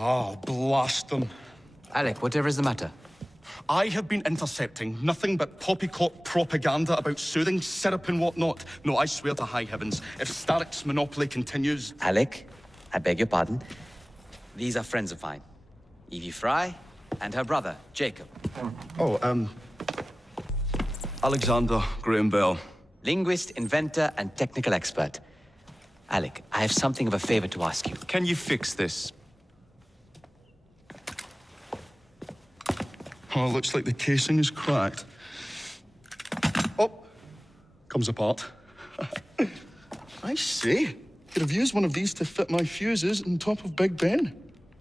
Oh, blast them. Alec, whatever is the matter? I have been intercepting nothing but poppycock propaganda about soothing syrup and whatnot. No, I swear to high heavens, if Starrick's monopoly continues... Alec, I beg your pardon. These are friends of mine. Evie Fry and her brother, Jacob. Oh, Alexander Graham Bell. Linguist, inventor, and technical expert. Alec, I have something of a favor to ask you. Can you fix this? Oh, looks like the casing is cracked. Oh, comes apart. I say, could have used one of these to fit my fuses on top of Big Ben.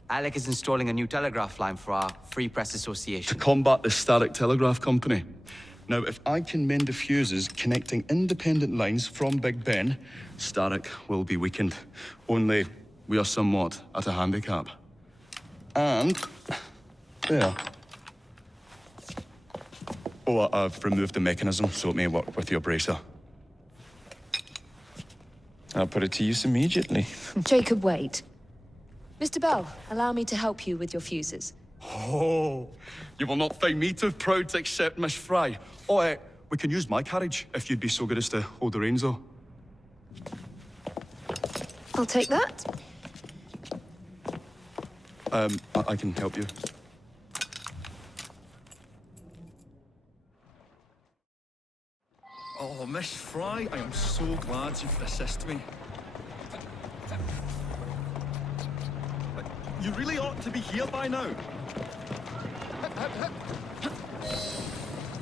Alec is installing a new telegraph line for our Free Press To Association. combat the Starrick Telegraph Company. Now, if I can mend the fuses connecting independent lines from Big Ben, Starrick will be weakened. Only we are somewhat at a handicap. And there. Oh, I've removed the mechanism so it may work with your bracer. I'll put it to use immediately. Jacob, wait. Mr. Bell, allow me to help you with your fuses. Oh, you will not find me too proud to accept Miss Fry. Oh, we can use my carriage if you'd be so good as to hold the reins, though. I'll take that. I can help you. Oh, Miss Fry, I am so glad you could assist me. You really ought to be here by now.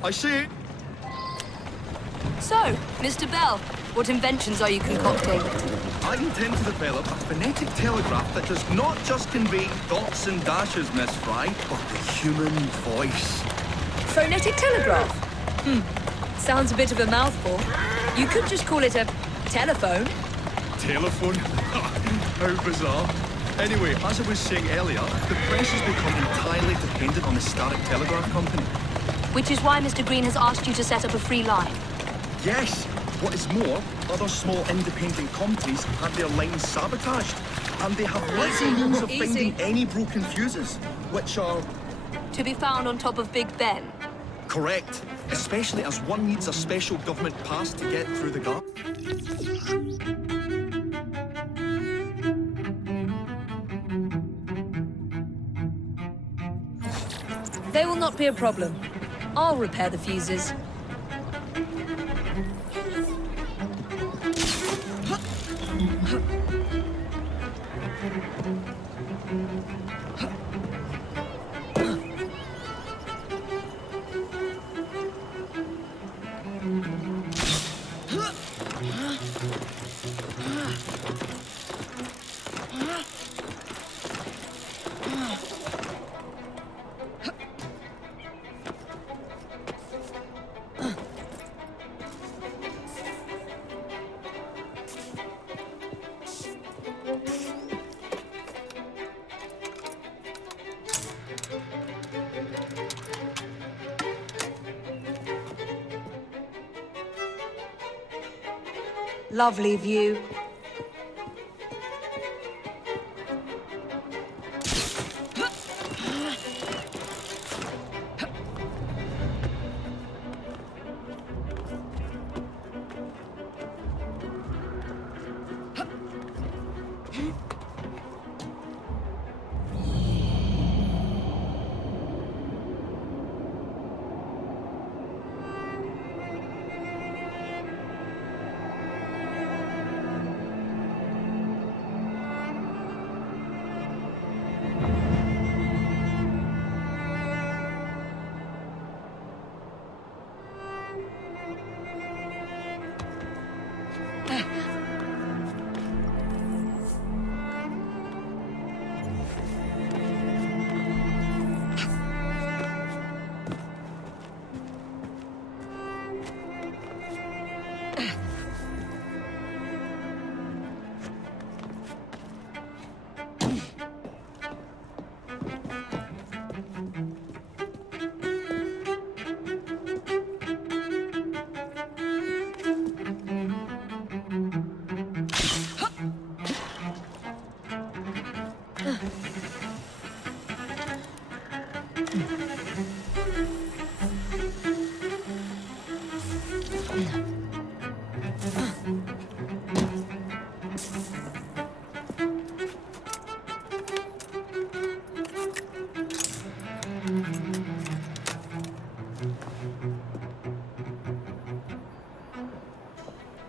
I see. So, Mr. Bell, what inventions are you concocting? I intend to develop a phonetic telegraph that does not just convey dots and dashes, Miss Fry, but the human voice. Phonetic telegraph? Sounds a bit of a mouthful. You could just call it a telephone. Telephone? How bizarre. Anyway, as I was saying earlier, the press has become entirely dependent on the Starrick Telegraph Company. Which is why Mr. Green has asked you to set up a free line. Yes. What is more, other small independent companies have their lines sabotaged, and they have little means of finding any broken fuses, which are... To be found on top of Big Ben. correct, especially as one needs a special government pass to get through the gap. They will not be a problem. I'll repair the fuses. Lovely view.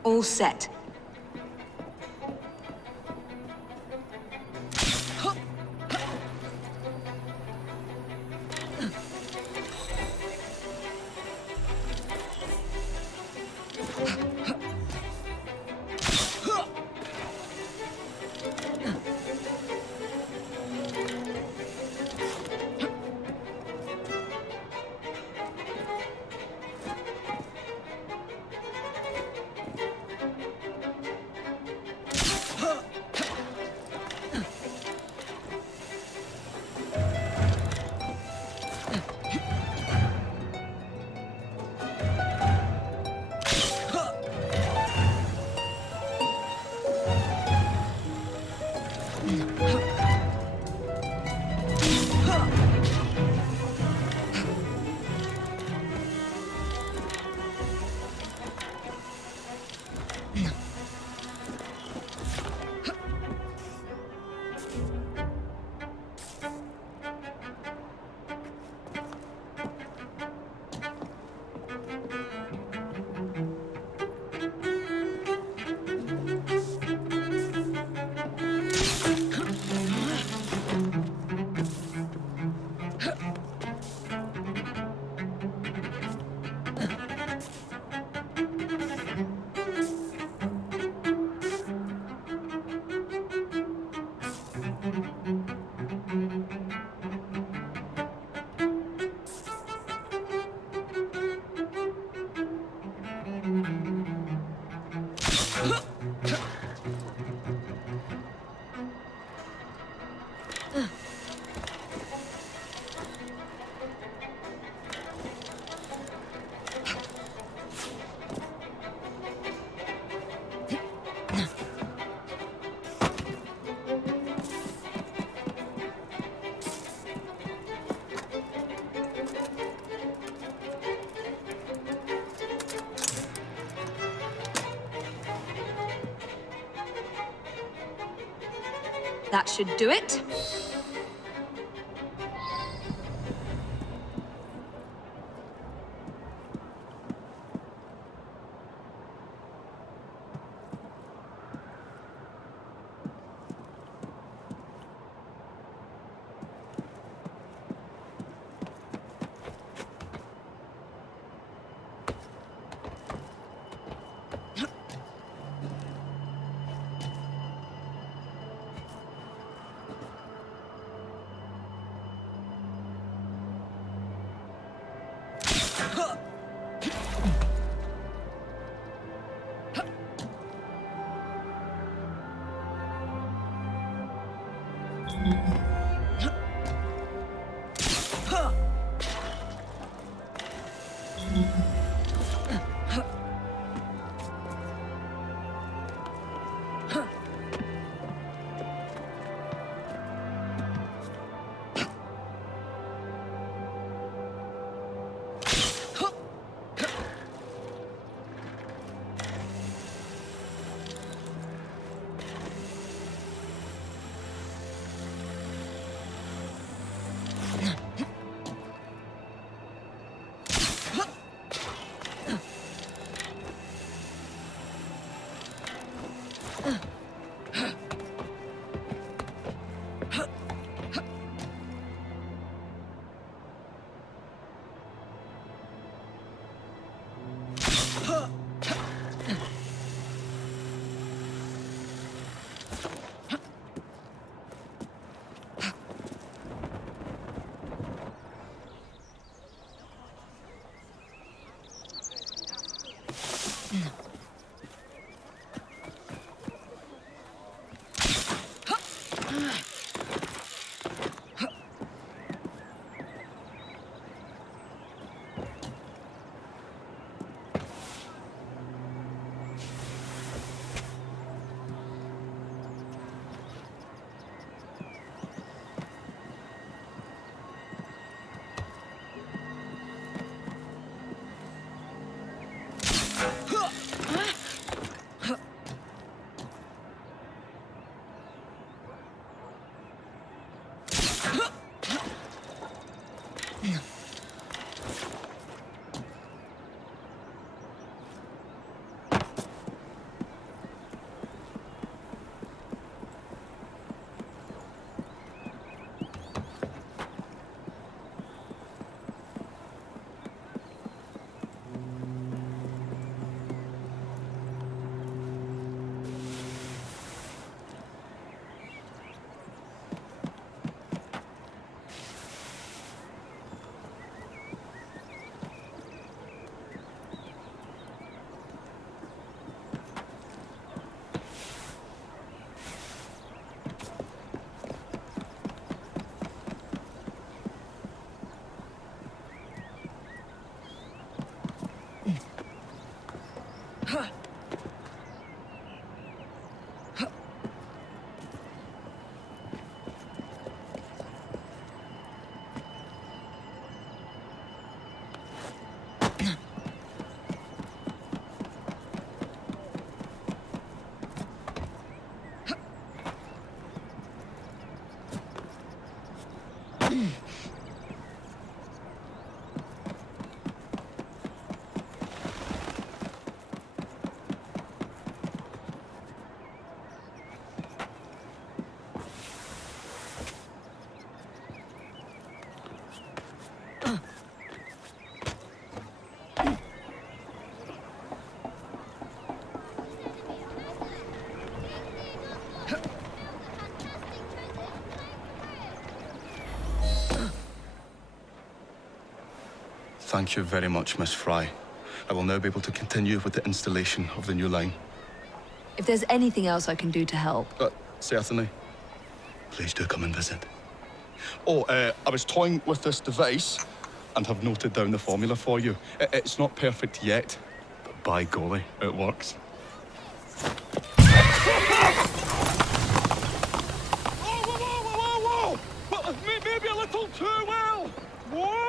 All set. That should do it. Thank you very much, Miss Fry. I will now be able to continue with the installation of the new line. If there's anything else I can do to help. Certainly. Please do come and visit. Oh, I was toying with this device and have noted down the formula for you. It's not perfect yet, but by golly, it works. Whoa! Maybe a little too well! Whoa!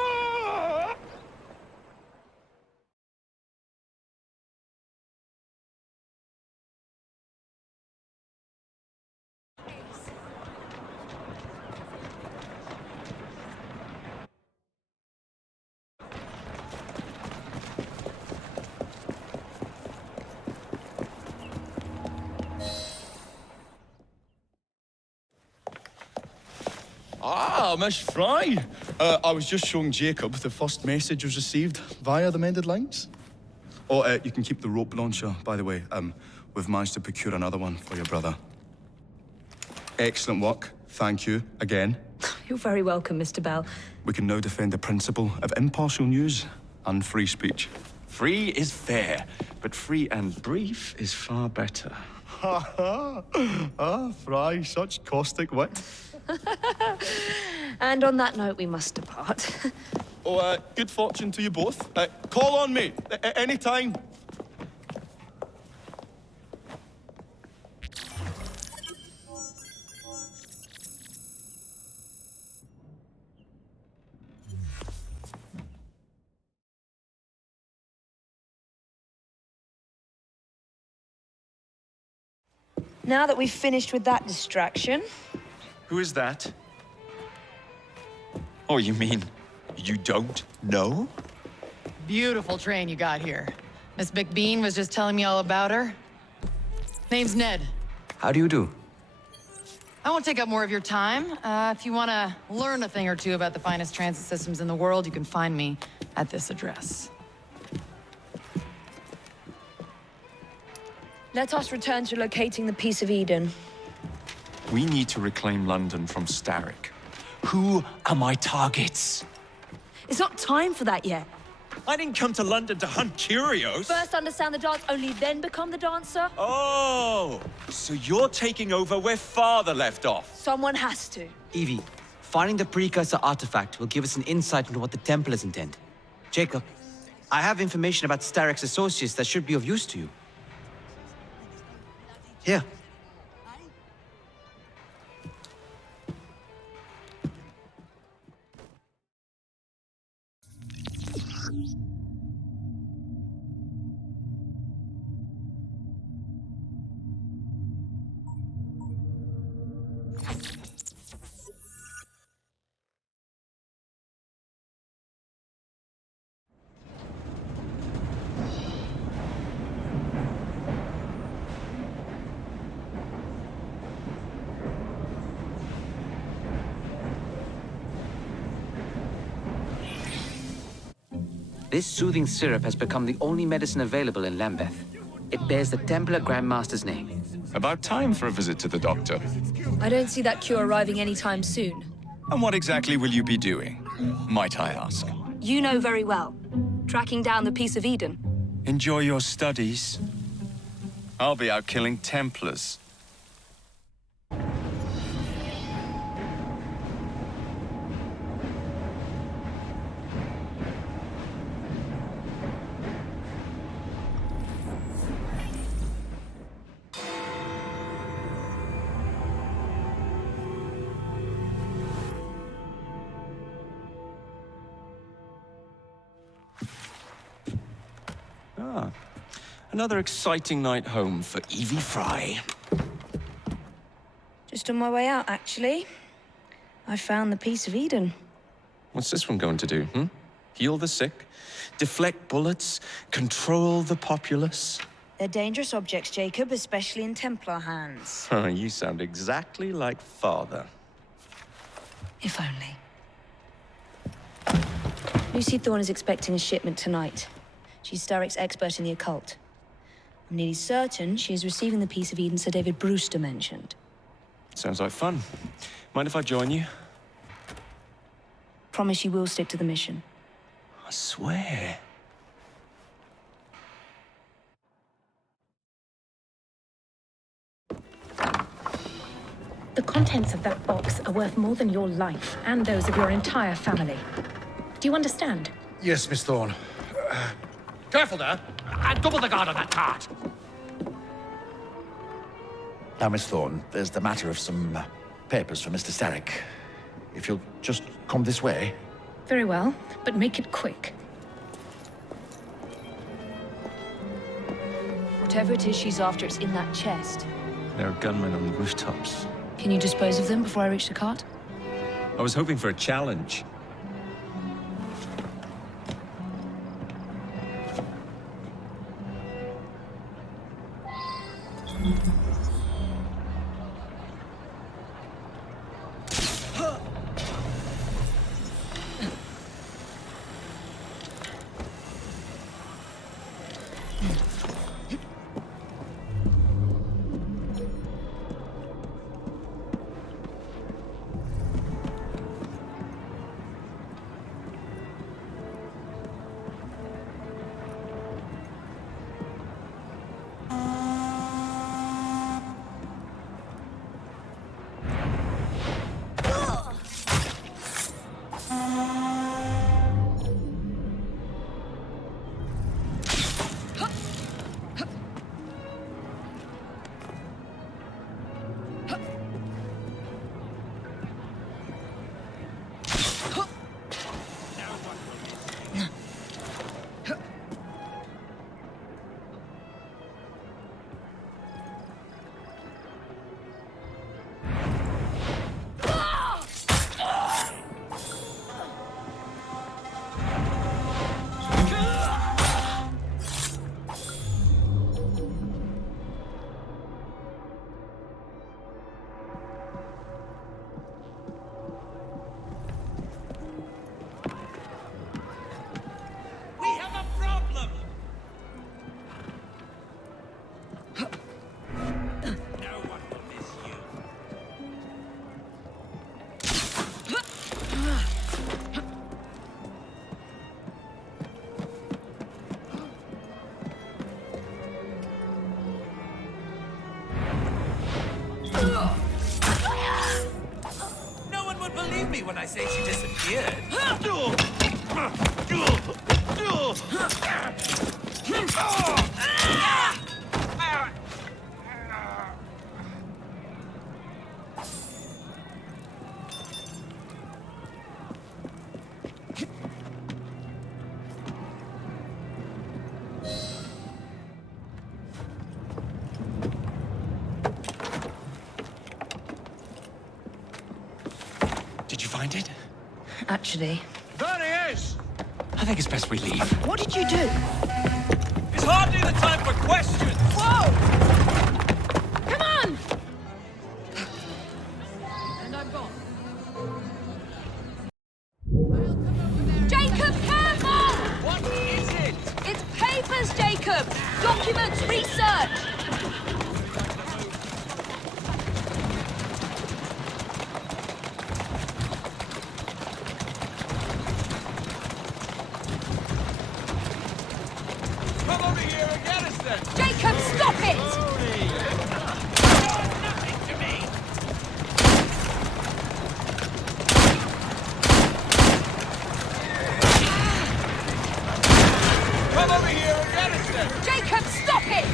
Ah, Miss Fry. I was just showing Jacob the first message was received via the mended lines. Oh, you can keep the rope launcher, by the way. We've managed to procure another one for your brother. Excellent work. Thank you again. You're very welcome, Mr. Bell. We can now defend the principle of impartial news and free speech. Free is fair, but free and brief is far better. Ha ha! Ah, Fry, such caustic wit. And on that note, we must depart. Oh, good fortune to you both. Call on me anytime. Now that we've finished with that distraction, Who is that? Oh, you mean you don't know? Beautiful train you got here. Miss McBean was just telling me all about her. Name's Ned. How do you do? I won't take up more of your time. If you want to learn a thing or two about the finest transit systems in the world, you can find me at this address. let us return to locating the Piece of Eden. We need to reclaim London from Starrick. Who are my targets? It's not time for that yet. I didn't come to London to hunt curios. First understand the dance, only then become the dancer. Oh, so you're taking over where Father left off. Someone has to. Evie, finding the precursor artifact will give us an insight into what the Templars intend. Jacob, I have information about Starrick's associates that should be of use to you. Here. This soothing syrup has become the only medicine available in Lambeth. It bears the Templar Grandmaster's name. About time for a visit to the doctor. I don't see that cure arriving anytime soon. And what exactly will you be doing, might I ask? You know very well. Tracking down the Piece of Eden. Enjoy your studies. I'll be out killing Templars. Another exciting night home for Evie Fry. Just on my way out, actually. I found the piece of Eden. What's this one going to do, Heal the sick, deflect bullets, control the populace? They're dangerous objects, Jacob, especially in Templar hands. Oh, you sound exactly like Father. If only. Lucy Thorne is expecting a shipment tonight. She's Starrick's expert in the occult. I'm nearly certain she is receiving the piece of Eden Sir David Brewster mentioned. Sounds like fun. Mind if I join you? Promise you will stick to the mission. I swear. The contents of that box are worth more than your life and those of your entire family. Do you understand? Yes, Miss Thorne. Careful there! And double the guard on that cart! Now, Miss Thorne, there's the matter of some papers for Mr. Starrick. If you'll just come this way. Very well, but make it quick. Whatever it is she's after, it's in that chest. There are gunmen on the rooftops. Can you dispose of them before I reach the cart? I was hoping for a challenge. No one would believe me when I say she disappeared. Did you find it? Actually. There he is! I think it's best we leave. What did you do? It's hardly the time for questions. Whoa! Come on! And I'm gone. Jacob, careful! What is it? It's papers, Jacob! Documents, research! Come over here and get us then. Jacob, stop it! Nothing to me. Come over here and get us then. Jacob, stop it!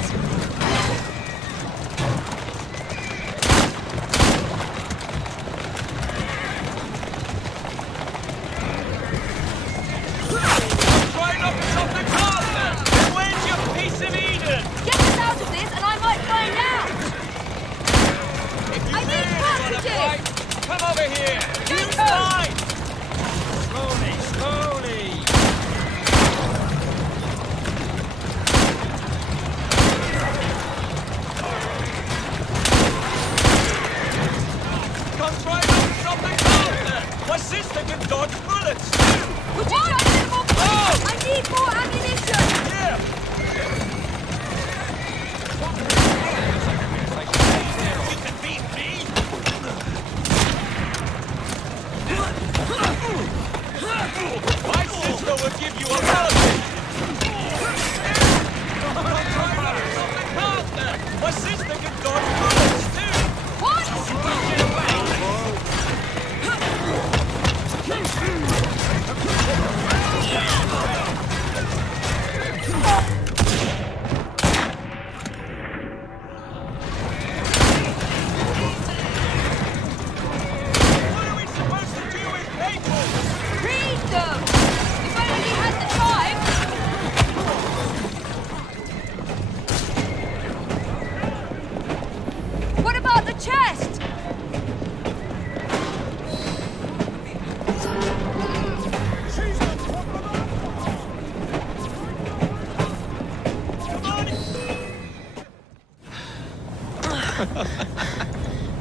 here! You fine! Slowly, slowly! Come try to stop the car there! My sister can dodge bullets too! Would you try to get more bullets? I need more ammunition! Yeah! You can beat me! My sister will give you a melody! My sister can dodge bullets too! What? What are we supposed to do with people? Read them! If I only had the time! What about the chest?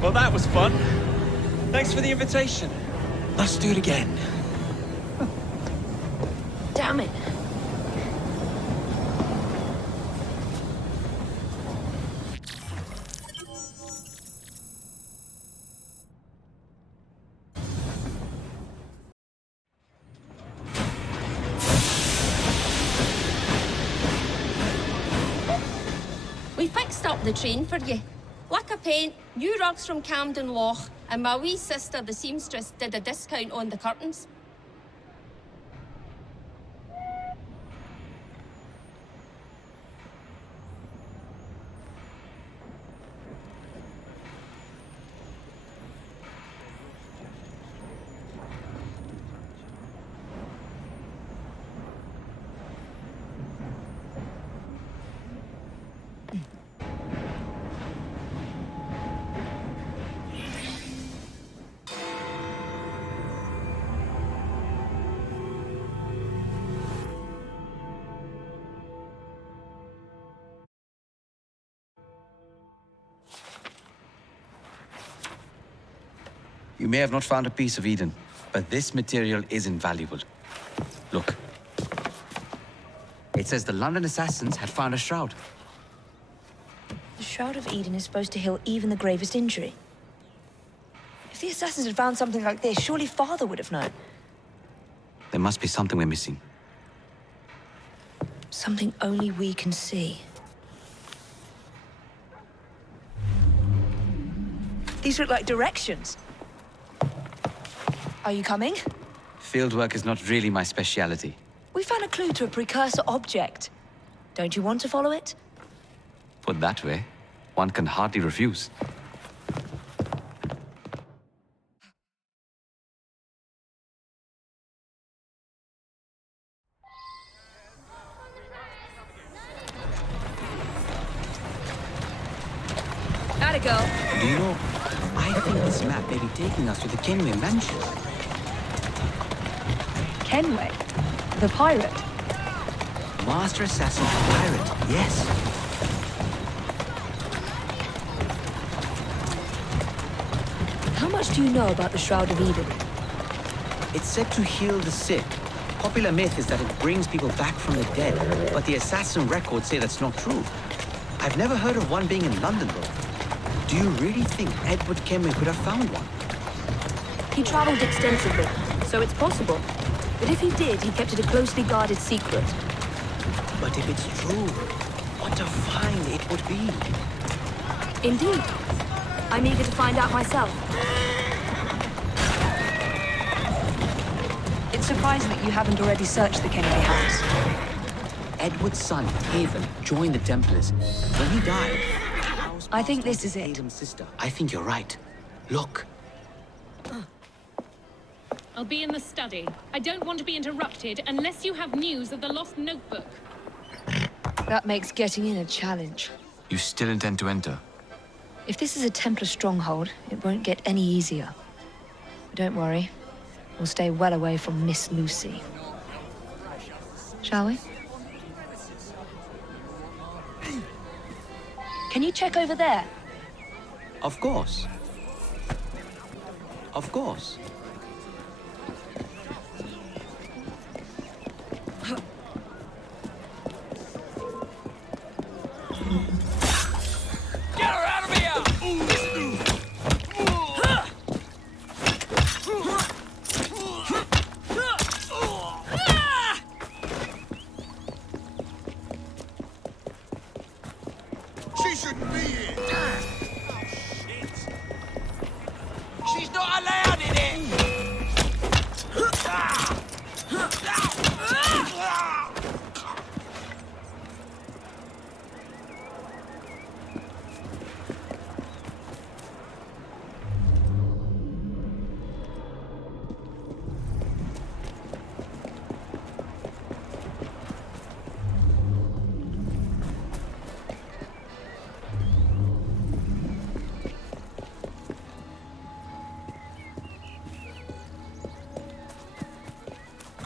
Well, that was fun. Thanks for the invitation. Let's do it again. Damn it. We fixed up the train for you. Lick of paint, new rugs from Camden Loch, and my wee sister, the seamstress, did a discount on the curtains. You may have not found a piece of Eden, but this material is invaluable. Look. It says the London assassins had found a shroud. The Shroud of Eden is supposed to heal even the gravest injury. If the assassins had found something like this, surely Father would have known. There must be something we're missing. Something only we can see. These look like directions. Are you coming? Fieldwork is not really my speciality. We found a clue to a precursor object. Don't you want to follow it? Put that way, one can hardly refuse. Atta girl. Do you know, I think this map may be taking us to the Kenway mansion. Kenway? The pirate? Master assassin pirate, yes. How much do you know about the Shroud of Eden? It's said to heal the sick. Popular myth is that it brings people back from the dead, but the assassin records say that's not true. I've never heard of one being in London, though. Do you really think Edward Kenway could have found one? He traveled extensively, so it's possible. But if he did, he kept it a closely guarded secret. But if it's true, what a find it would be. Indeed. I'm eager to find out myself. It's surprising that you haven't already searched the Kenway house. Edward's son, Haven, joined the Templars. When he died... I think this is it. Haven's sister. I think you're right. Look. I'll be in the study. I don't want to be interrupted unless you have news of the lost notebook. That makes getting in a challenge. You still intend to enter? If this is a Templar stronghold, it won't get any easier. Don't worry. We'll stay well away from Miss Lucy. Shall we? Can you check over there? Of course. Of course. Get her out of here! She shouldn't be here. Oh, shit. She's not allowed in it.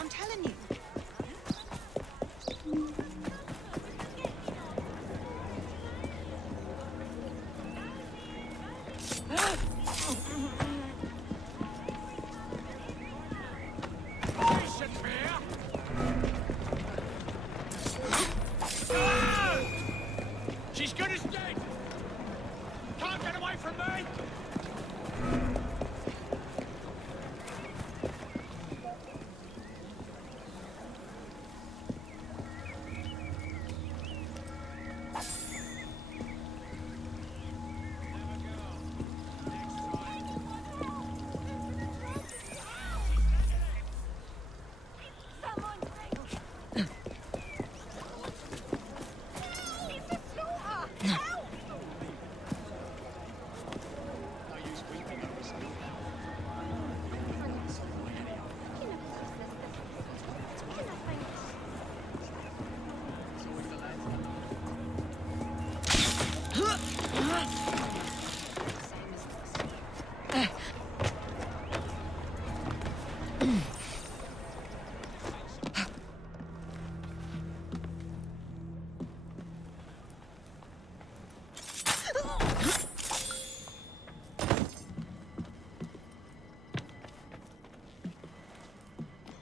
I'm telling you. She's good as dead! Can't get away from me!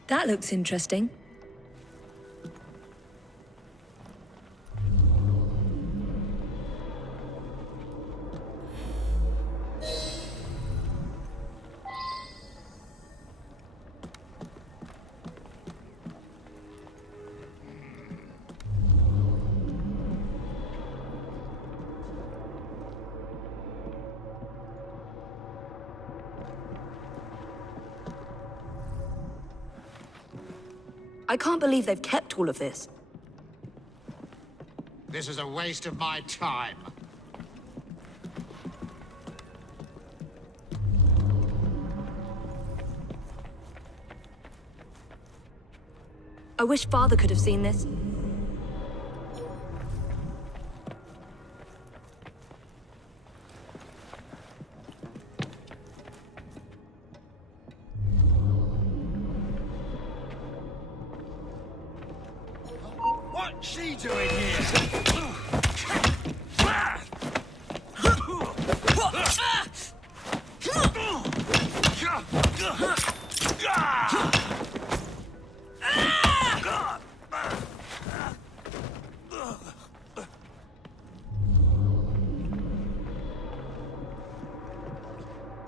That looks interesting. I can't believe they've kept all of this. This is a waste of my time. I wish Father could have seen this. What's she doing here?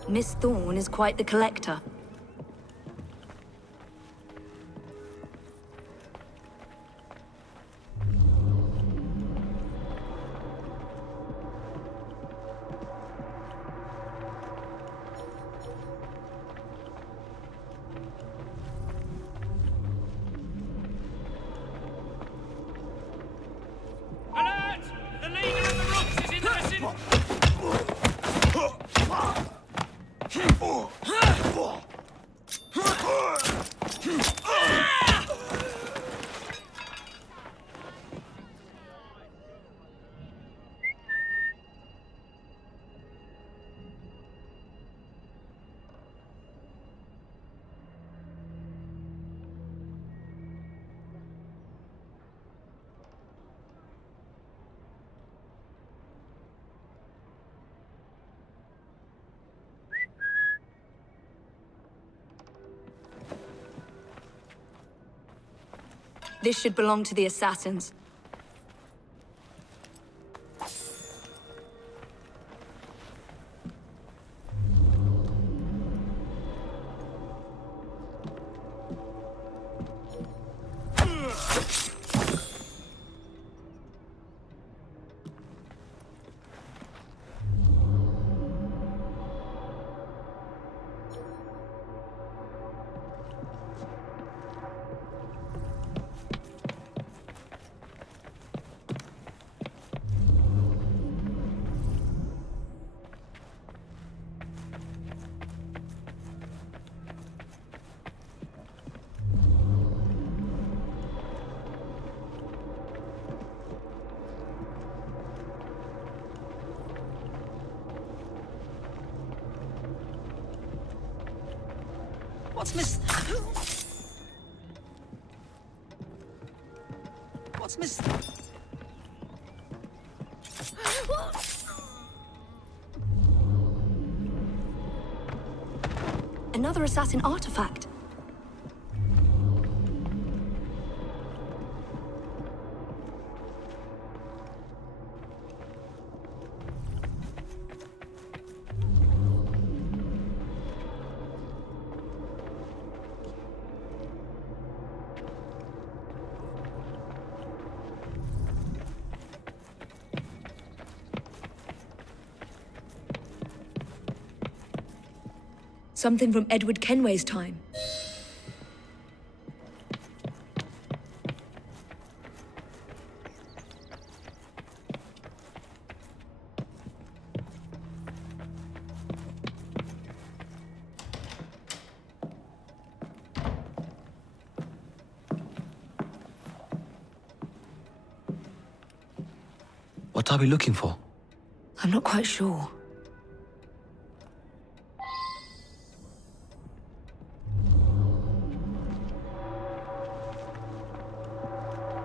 Miss Thorne is quite the collector. Alert! The leader of the rooks is in the vicinity! This should belong to the assassins. What's miss... What's miss... Another assassin artifact. Something from Edward Kenway's time. What are we looking for? I'm not quite sure.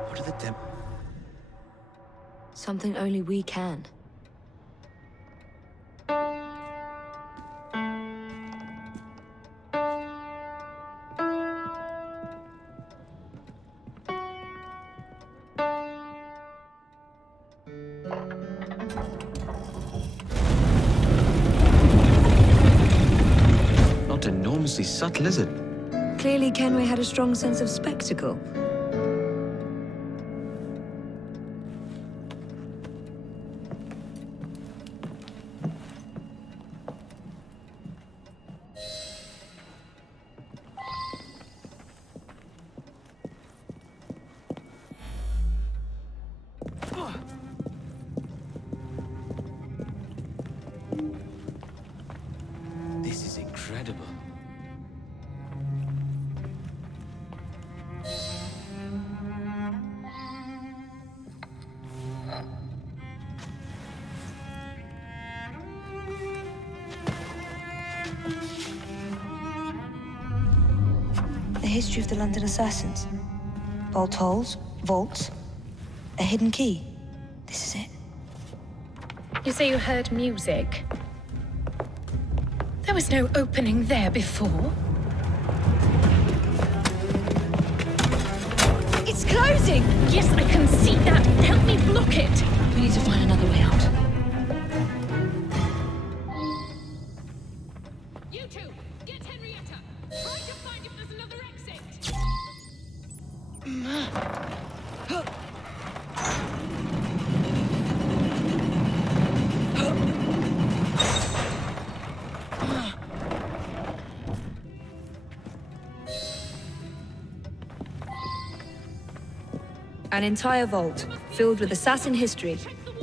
What are the Something only we can. Not enormously subtle, is it? Clearly, Kenway had a strong sense of spectacle. This is incredible. The history of the London assassins. Bolt holes, vaults, a hidden key. This is it. You say you heard music? There was no opening there before. It's closing! Yes, I can see that. Help me block it. We need to find another way out. You two, get Henrietta. Try to find if there's another exit. An entire vault, filled with assassin history,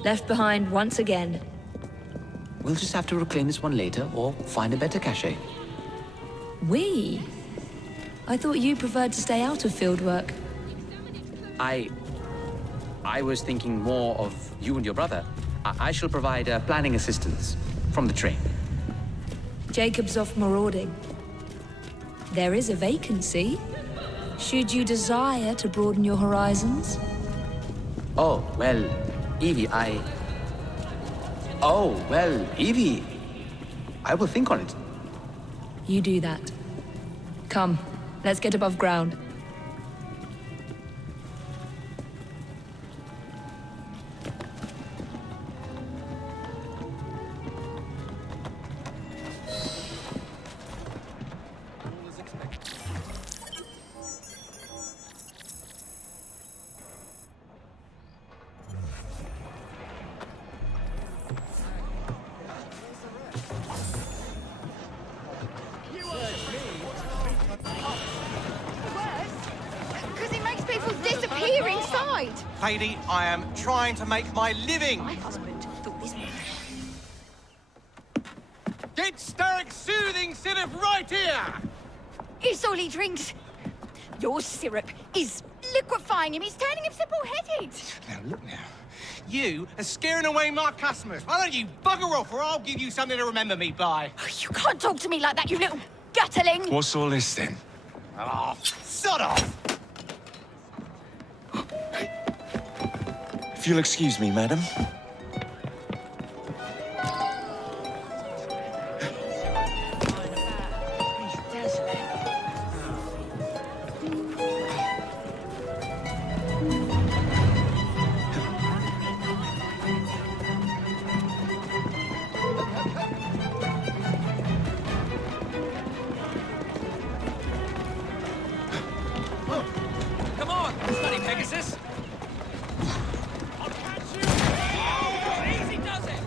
left behind once again. We'll just have to reclaim this one later, or find a better cache. We? I thought you preferred to stay out of field work. I was thinking more of you and your brother. I shall provide planning assistance from the train. Jacob's off marauding. There is a vacancy. Should you desire to broaden your horizons? Oh, well, Evie, Oh, well, Evie, I will think on it. You do that. Come, let's get above ground. hide? Lady, I am trying to make my living. My husband thought this man. Get Starrick's soothing syrup right here! It's all he drinks. Your syrup is liquefying him. It's turning him simple-headed. Now, look now. You are scaring away my customers. Why don't you bugger off, or I'll give you something to remember me by. You can't talk to me like that, you little gutterling. What's all this then? Oh, sod off! If you'll excuse me, madam. Come on, bloody Pegasus! I'll catch you! Oh, easy does it!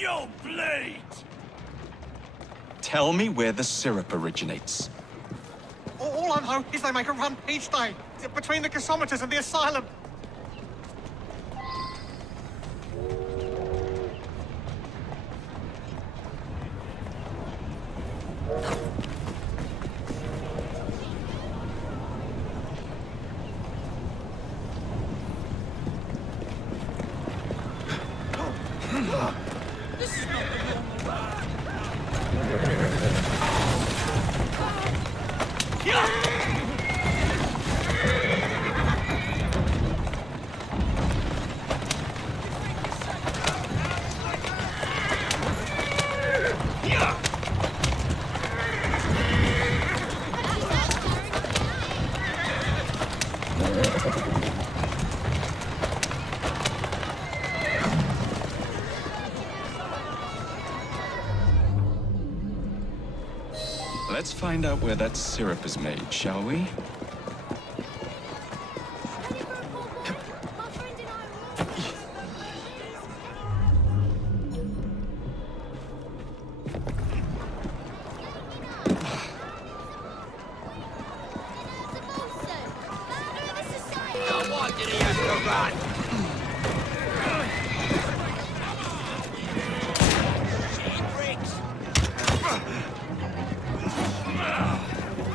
Your blade! Tell me where the syrup originates. All I know is they make a run each day between the gasometers and the asylum. Let's find out where that syrup is made, shall we? Why did he have to run?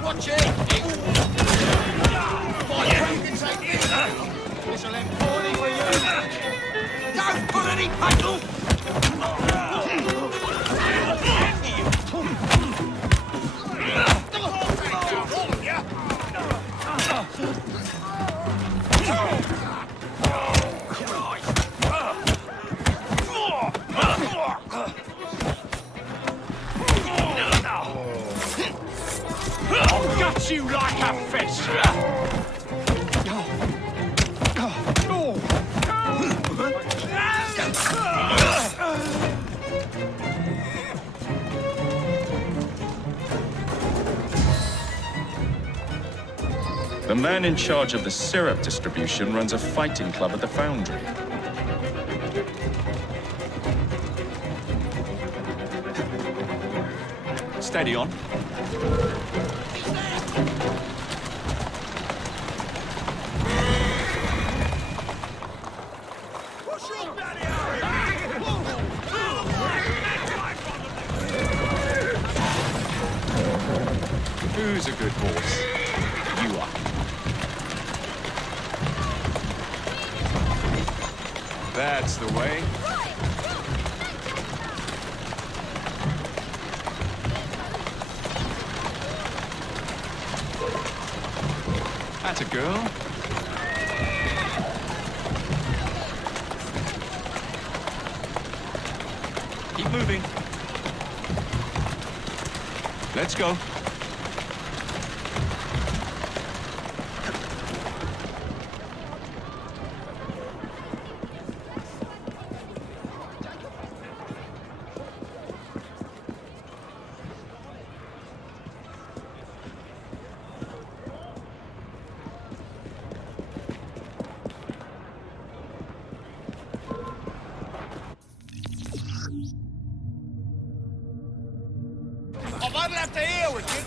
Watch it! This'll end poorly for you. Don't pull any pedal! I'll gut you like a fish! The man in charge of the syrup distribution runs a fighting club at the foundry. Steady on. Who's a good horse? You are. That's the way. Atta girl. Keep moving. Let's go. I might have to hear with you.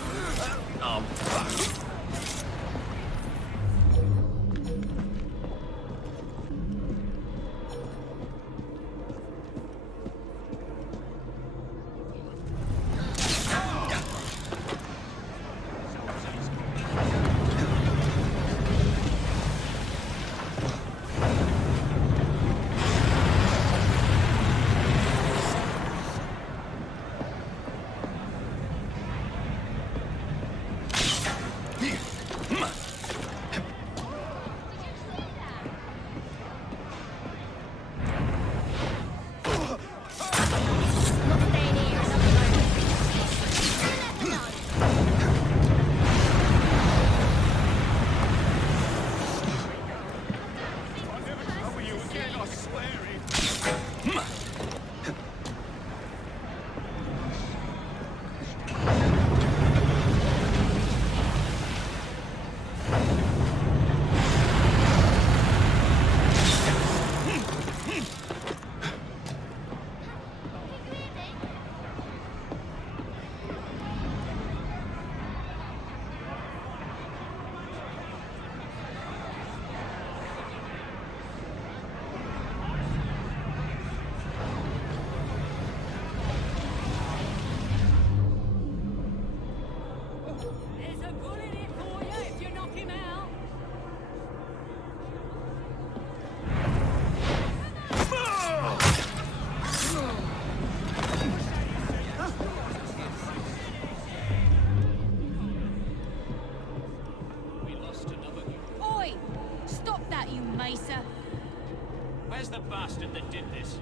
Where's the bastard that did this?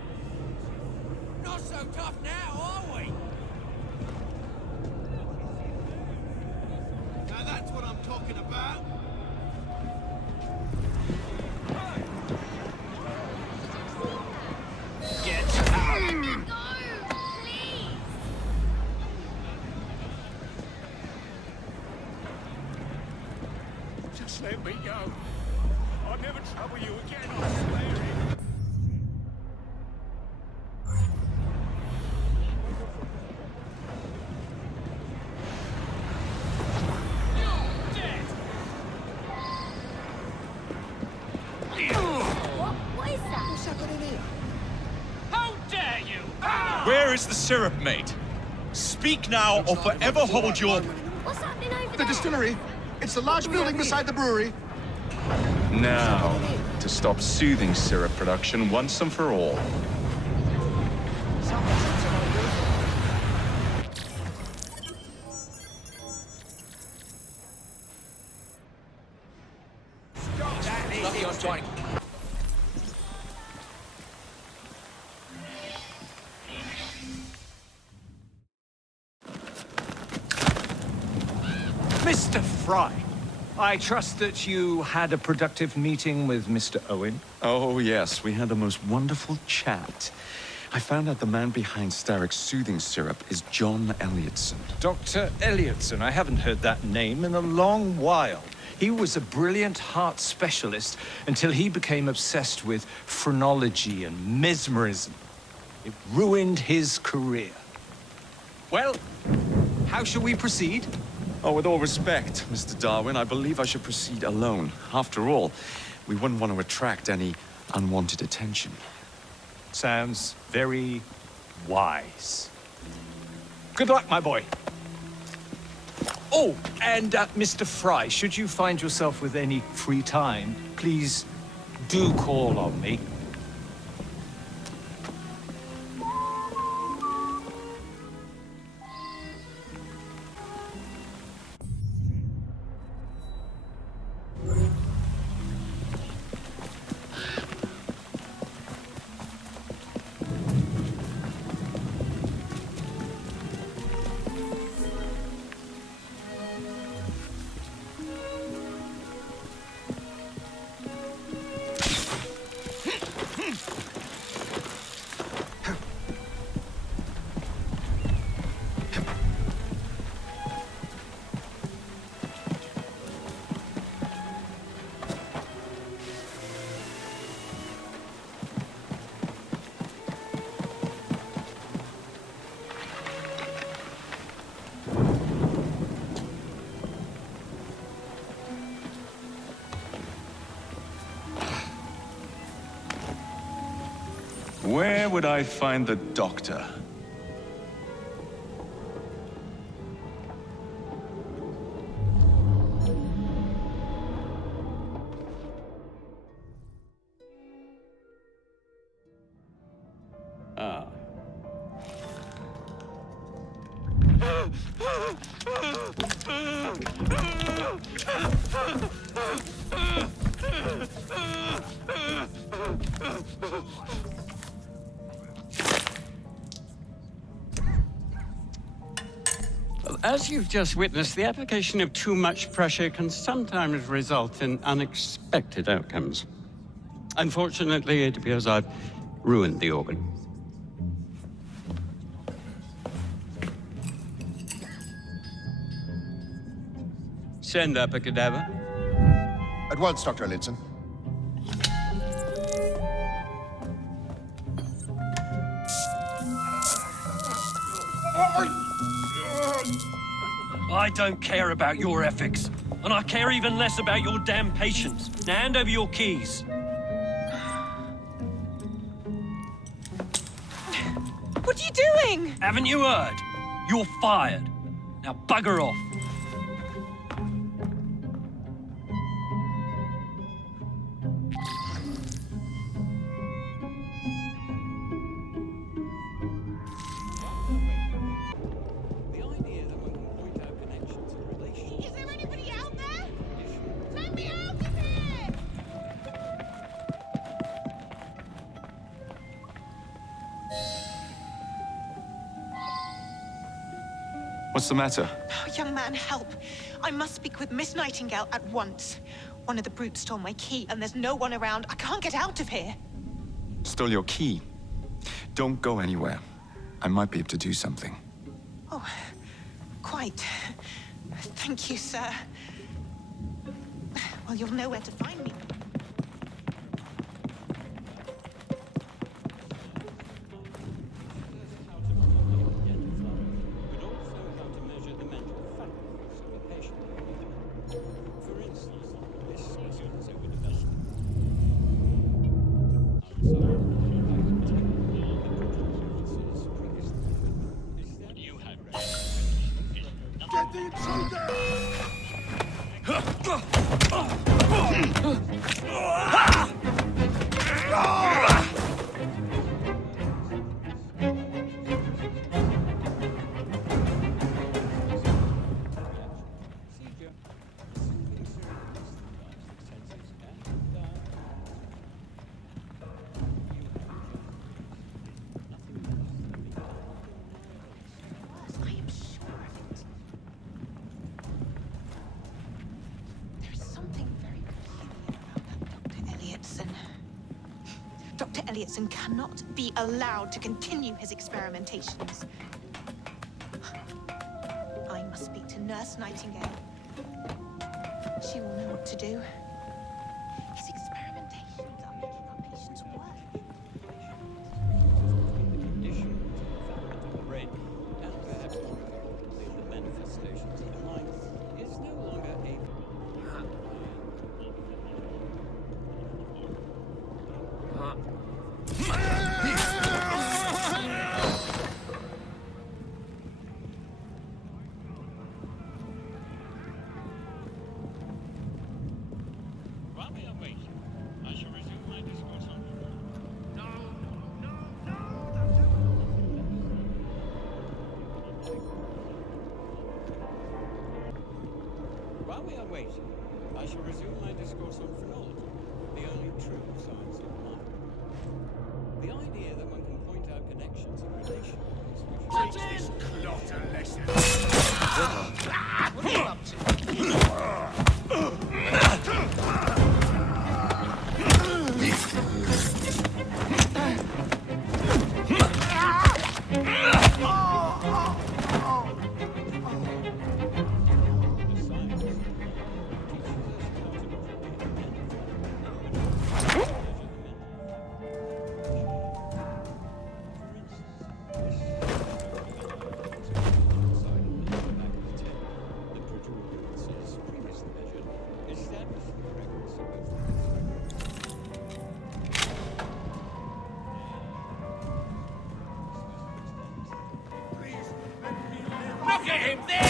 Not so tough now, are we? Now that's what I'm talking about. Get out! Let me go, please! Just let me go. I'll never trouble you again, I swear it. Where is the syrup, mate? Speak now or forever hold your... What's happening over The there? distillery. It's the large building beside the brewery. Now, to stop soothing syrup production once and for all. Lucky I'm trying. Mr. Fry, I trust that you had a productive meeting with Mr. Owen. Oh, yes, we had the most wonderful chat. I found out the man behind Starrick's soothing syrup is John Elliotson. Dr. Elliotson, I haven't heard that name in a long while. He was a brilliant heart specialist until he became obsessed with phrenology and mesmerism. It ruined his career. Well, how shall we proceed? Oh, with all respect, Mr. Darwin, I believe I should proceed alone. After all, we wouldn't want to attract any unwanted attention. Sounds very wise. Good luck, my boy. Oh, and Mr. Fry, should you find yourself with any free time, please do call on me. Where would I find the doctor? Ah. Well, as you've just witnessed, the application of too much pressure can sometimes result in unexpected outcomes. Unfortunately, it appears I've ruined the organ. Send up a cadaver. At once, Dr. Elliotson. I don't care about your ethics, and I care even less about your damn patience. Now hand over your keys. What are you doing? Haven't you heard? You're fired. Now bugger off. What's the matter? Oh, young man, help. I must speak with Miss Nightingale at once. One of the brutes stole my key, and there's no one around. I can't get out of here. Stole your key. Don't go anywhere. I might be able to do something. Oh, quite. Thank you, sir. Well, you'll know where to find me. Get the intruder! Dr. Elliotson cannot be allowed to continue his experimentations. I must speak to Nurse Nightingale. She will know what to do. His experimentations are making our patients worse. While we are waiting, I shall resume my discourse on phrenology, the only true science of mind. The idea that one can point out connections and relations which... Teach this clot a lesson! What are you up to? Get him there!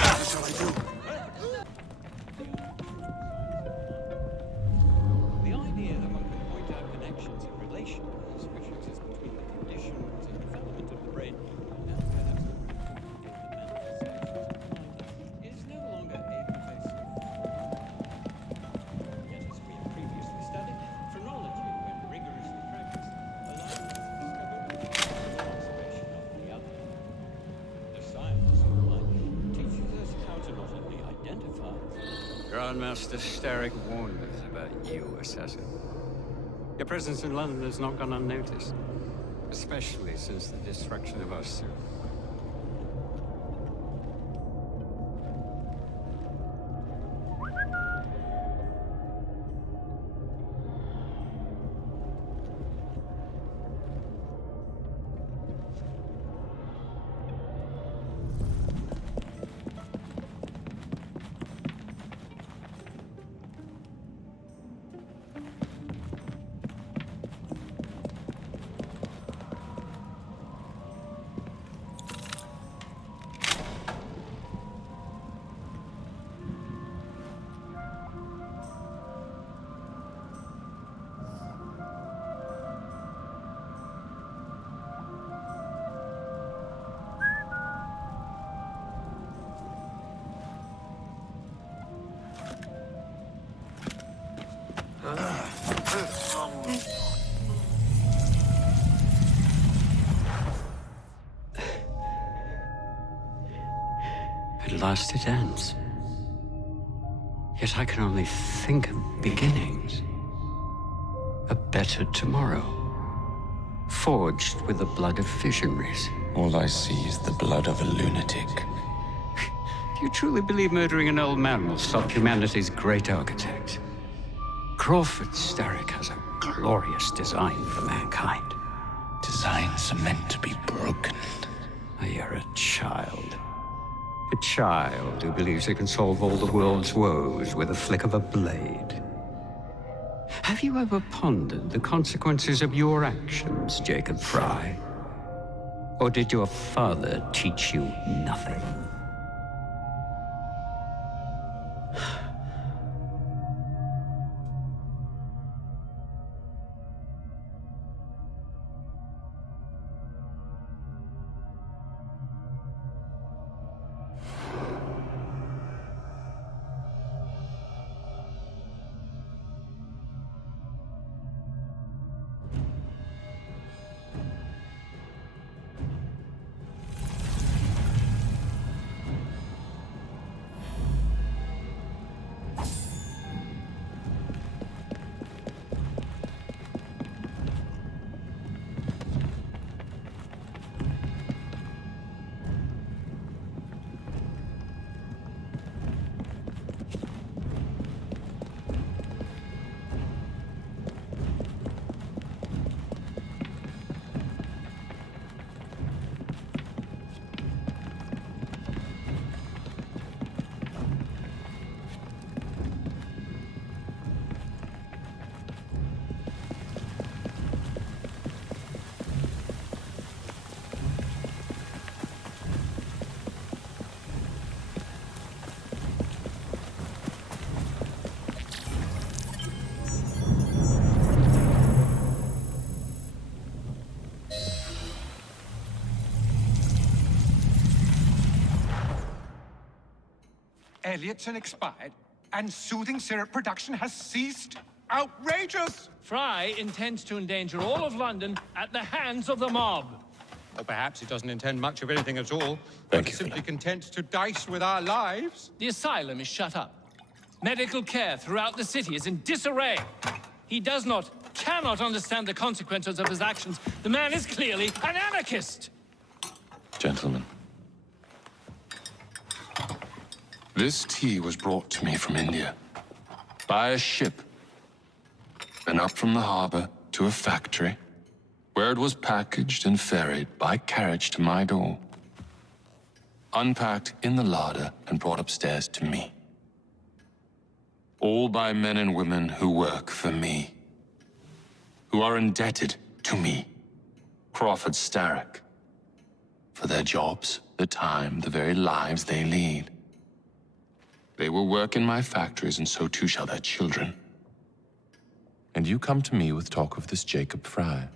What shall I do? The idea that one can point out connections and relations which exist between the conditions and development of the brain and perhaps is no longer a pervasive. Yet, as we have previously studied, phrenology, when rigorously practiced, allows us to discover the observation of the other. The science of the mind teaches us how to not only identify. Grandmaster Starrick warned us about you, assassin. Your presence in London has not gone unnoticed, especially since the destruction of our suit. At last it ends. Yet I can only think of beginnings. A better tomorrow, forged with the blood of visionaries. All I see is the blood of a lunatic. Do you truly believe murdering an old man will stop humanity's great architect? Crawford Starrick has a glorious design for mankind. Designs are meant to be broken. You're a child. A child who believes it can solve all the world's woes with a flick of a blade. Have you ever pondered the consequences of your actions, Jacob Fry? Or did your father teach you nothing? Elliotson expired, and soothing syrup production has ceased? Outrageous! Fry intends to endanger all of London at the hands of the mob. Or perhaps he doesn't intend much of anything at all. But he's simply content to dice with our lives. The asylum is shut up. Medical care throughout the city is in disarray. He cannot understand the consequences of his actions. The man is clearly an anarchist! Gentlemen, this tea was brought to me from India by a ship and up from the harbor to a factory where it was packaged and ferried by carriage to my door, unpacked in the larder and brought upstairs to me. All by men and women who work for me, who are indebted to me, Crawford Starrick, for their jobs, the time, the very lives they lead. They will work in my factories, and so too shall their children. And you come to me with talk of this Jacob Fry,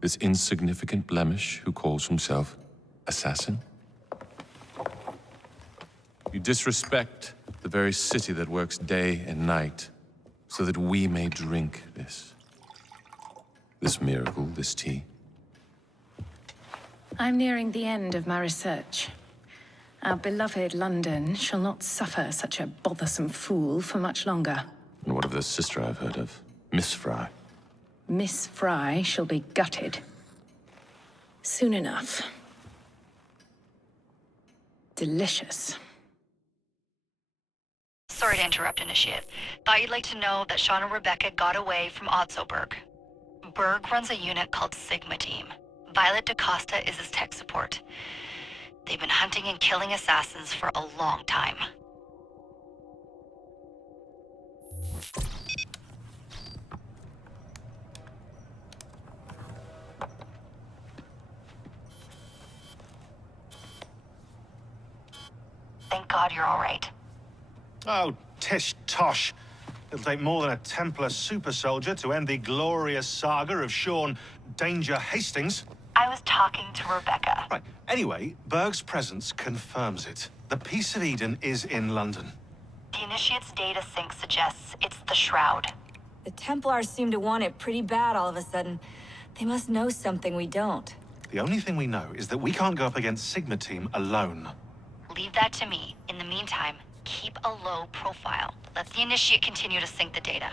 this insignificant blemish who calls himself assassin? You disrespect the very city that works day and night so that we may drink this miracle, this tea. I'm nearing the end of my research. Our beloved London shall not suffer such a bothersome fool for much longer. And what of the sister I've heard of, Miss Fry? Miss Fry shall be gutted. Soon enough. Delicious. Sorry to interrupt, Initiate. Thought you'd like to know that Sean and Rebecca got away from Otzoberg. Berg runs a unit called Sigma Team. Violet DaCosta is his tech support. They've been hunting and killing assassins for a long time. Thank God you're all right. Oh, tish tosh. It'll take more than a Templar super soldier to end the glorious saga of Sean Danger Hastings. I was talking to Rebecca. Right. Anyway, Berg's presence confirms it. The Piece of Eden is in London. The Initiate's data sync suggests it's the Shroud. The Templars seem to want it pretty bad all of a sudden. They must know something we don't. The only thing we know is that we can't go up against Sigma Team alone. Leave that to me. In the meantime, keep a low profile. Let the Initiate continue to sync the data.